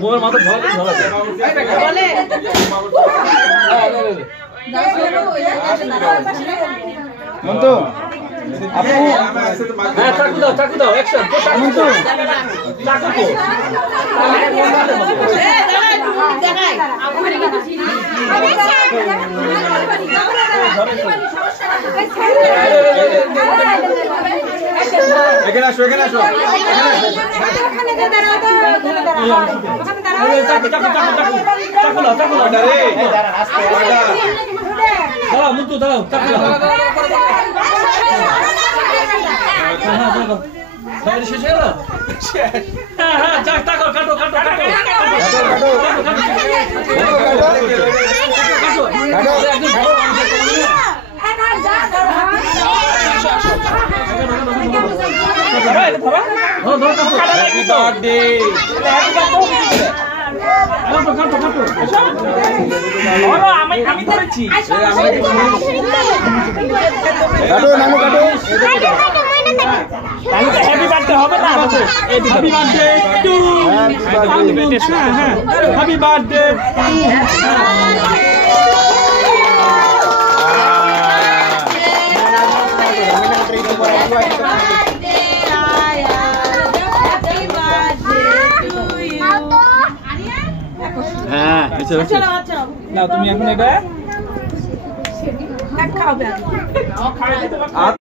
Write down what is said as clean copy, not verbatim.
বল মাথা ধর বলে মন্তু আপু হ্যাঁ চাকু দাও অ্যাকশন মন্তু চাকু কো দেখাই এখানে আসো চাকু রে দাঁড়াও মুন্তু দাঁড়াও চাকু দাও হ্যাঁ শেষ হয়ে গেল হ্যাঁ কাটো আমি করেছি হ্যাপি বার্থডে হবে না happy birthday to happy birthday হ্যাঁ না তুমি এখন এটা খাওয়াবে